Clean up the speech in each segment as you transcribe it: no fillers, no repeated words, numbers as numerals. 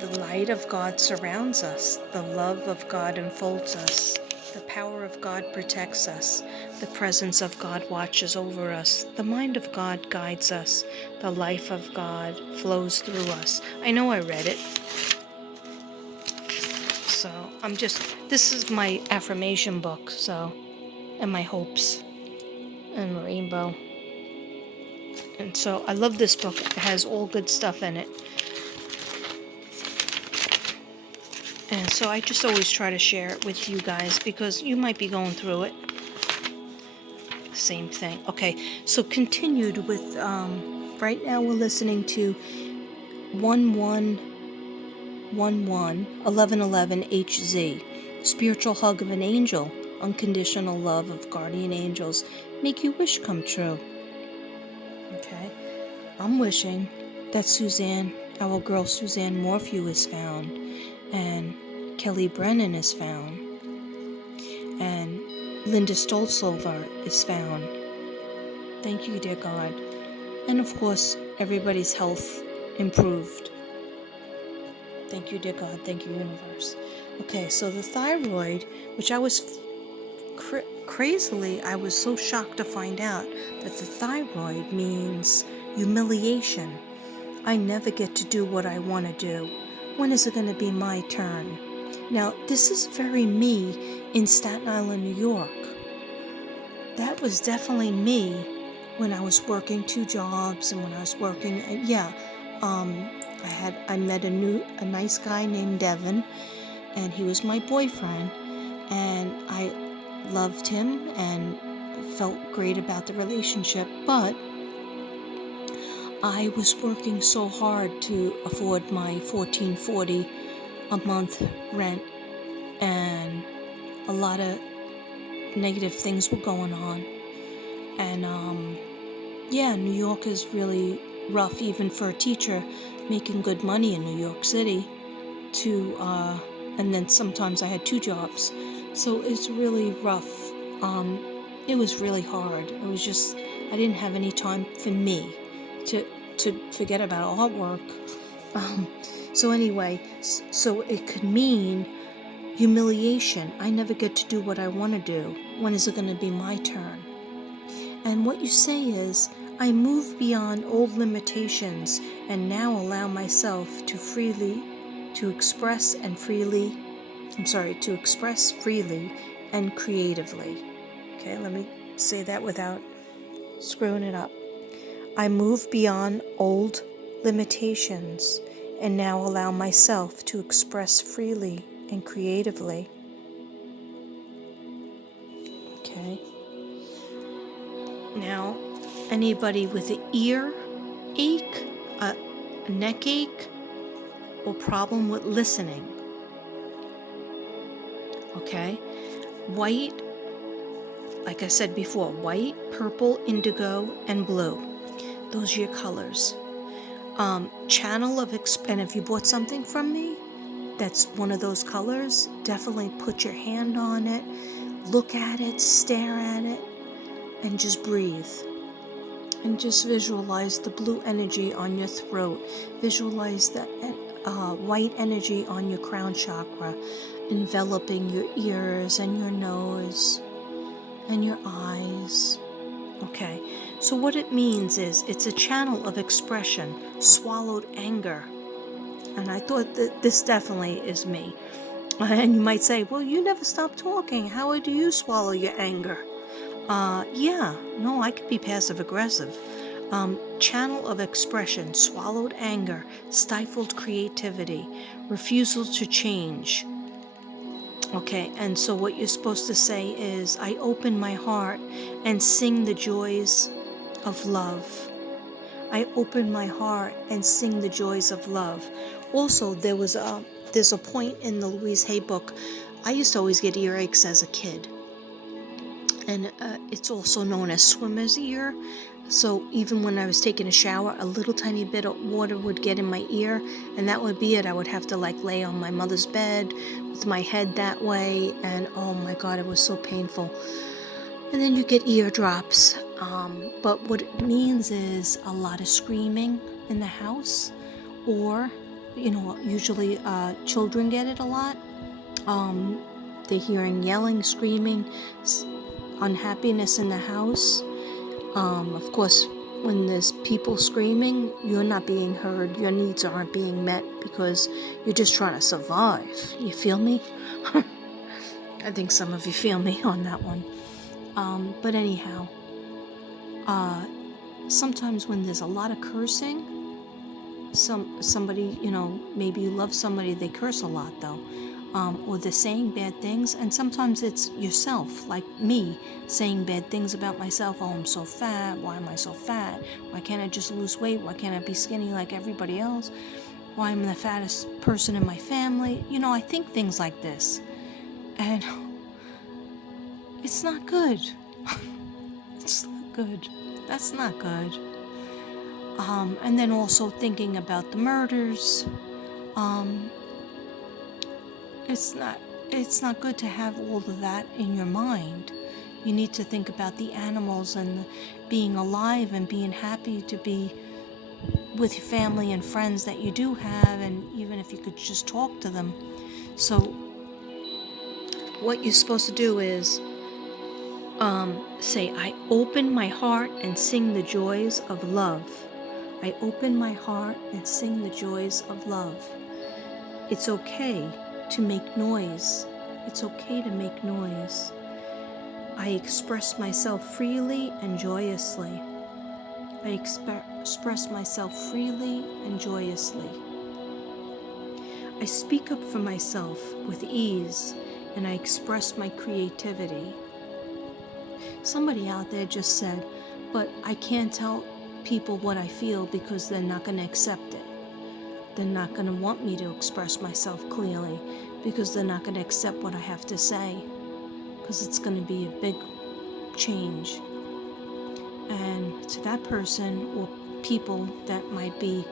The light of God surrounds us. The love of God enfolds us. The power of God protects us. The presence of God watches over us. The mind of God guides us. The life of God flows through us. I know I read it. So this is my affirmation book, and my hopes and rainbow. And so I love this book. It has all good stuff in it. And so I just always try to share it with you guys because you might be going through it. Same thing. Okay, so continued with, right now we're listening to 1111 HZ. Spiritual Hug of an Angel. Unconditional Love of Guardian Angels. Make your wish come true. Okay, I'm wishing that Suzanne, our girl Suzanne Morphew, is found, and Kelly Brennan is found, and Linda Stolzover is found. Thank you, dear God. And of course, everybody's health improved. Thank you, dear God. Thank you, universe. Okay, so the thyroid, which I was crazily, I was so shocked to find out that the thyroid means humiliation. I never get to do what I want to do. When is it going to be my turn? Now, this is very me in Staten Island, New York. That was definitely me when I was working 2 jobs, and when I was working, I met a nice guy named Devin, and he was my boyfriend, and I loved him and felt great about the relationship, but I was working so hard to afford my $14.40 a month rent, and a lot of negative things were going on. And New York is really rough, even for a teacher making good money in New York City. And then sometimes I had 2 jobs, so it's really rough. It was really hard. It was just, I didn't have any time for me to forget about all work. So anyway, so it could mean humiliation. I never get to do what I want to do. When is it going to be my turn? And what you say is, I move beyond old limitations and now allow myself to express freely and creatively. Okay, let me say that without screwing it up. I move beyond old limitations and now allow myself to express freely and creatively. Okay. Now, anybody with an ear ache, a neck ache, or problem with listening. Okay. White, like I said before, white, purple, indigo, and blue. Those are your colors. Channel of and if you bought something from me that's one of those colors, definitely put your hand on it, look at it, stare at it, and just breathe. And just visualize the blue energy on your throat. Visualize the white energy on your crown chakra, enveloping your ears and your nose and your eyes. Okay, so what it means is it's a channel of expression, swallowed anger. And I thought that this definitely is me. And you might say, well, you never stop talking. How do you swallow your anger? I could be passive aggressive. Channel of expression, swallowed anger, stifled creativity, refusal to change. Okay, and so what you're supposed to say is, I open my heart and sing the joys of love. I open my heart and sing the joys of love. Also, there's a point in the Louise Hay book. I used to always get earaches as a kid. And it's also known as swimmer's ear. So even when I was taking a shower, a little tiny bit of water would get in my ear, and that would be it. I would have to lay on my mother's bed with my head that way, and oh my God, it was so painful. And then you get eardrops. But what it means is a lot of screaming in the house, or usually children get it a lot. They're hearing yelling, screaming, unhappiness in the house. Of course, when there's people screaming, you're not being heard. Your needs aren't being met because you're just trying to survive. You feel me? I think some of you feel me on that one. But anyhow, sometimes when there's a lot of cursing, somebody, maybe you love somebody, they curse a lot though. Or they're saying bad things, and sometimes it's yourself, like me, saying bad things about myself. Oh, I'm so fat. Why am I so fat? Why can't I just lose weight? Why can't I be skinny like everybody else? Why am I the fattest person in my family? I think things like this, and it's not good. It's not good. That's not good. And then also thinking about the murders. It's not good to have all of that in your mind. You need to think about the animals and being alive and being happy to be with your family and friends that you do have, and even if you could just talk to them. So what you're supposed to do is say, I open my heart and sing the joys of love. I open my heart and sing the joys of love. It's okay to make noise. It's okay to make noise. I express myself freely and joyously. I express myself freely and joyously. I speak up for myself with ease, and I express my creativity. Somebody out there just said, but I can't tell people what I feel because they're not going to accept it. They're not going to want me to express myself clearly because they're not going to accept what I have to say, because it's going to be a big change. And to that person or people that might be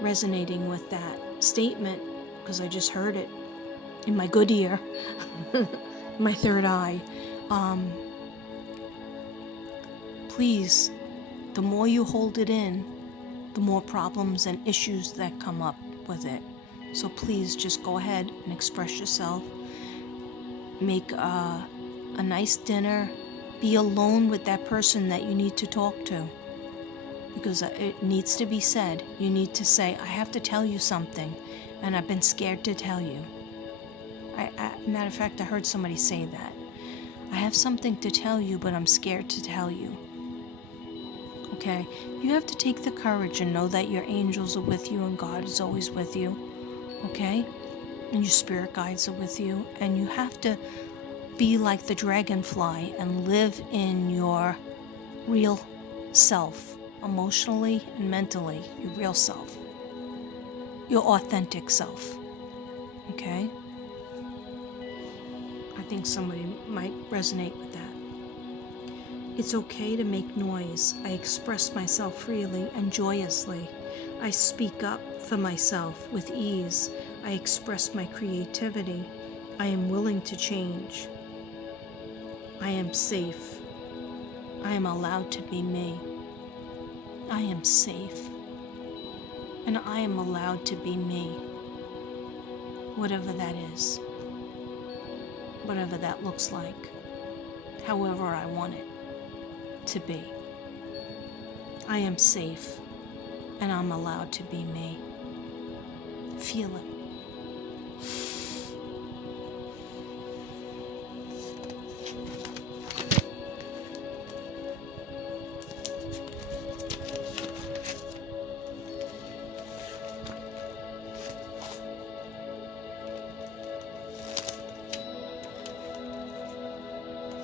resonating with that statement, because I just heard it in my good ear, my third eye, please, the more you hold it in, the more problems and issues that come up with it. So please just go ahead and express yourself. Make a nice dinner. Be alone with that person that you need to talk to, because it needs to be said. You need to say, I have to tell you something, and I've been scared to tell you. Matter of fact, I heard somebody say that. I have something to tell you, but I'm scared to tell you. Okay? You have to take the courage and know that your angels are with you and God is always with you. Okay? And your spirit guides are with you. And you have to be like the dragonfly and live in your real self, emotionally and mentally, your real self, your authentic self. Okay? I think somebody might resonate with that. It's okay to make noise. I express myself freely and joyously. I speak up for myself with ease. I express my creativity. I am willing to change. I am safe. I am allowed to be me. I am safe. And I am allowed to be me. Whatever that is. Whatever that looks like. However I want it to be. I am safe, and I'm allowed to be me. Feel it.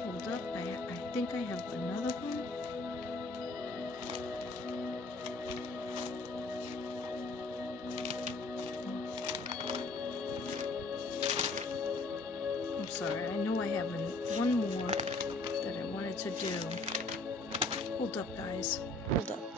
Hold up, I think I have another one. I'm sorry, I know I have one more that I wanted to do. Hold up, guys. Hold up.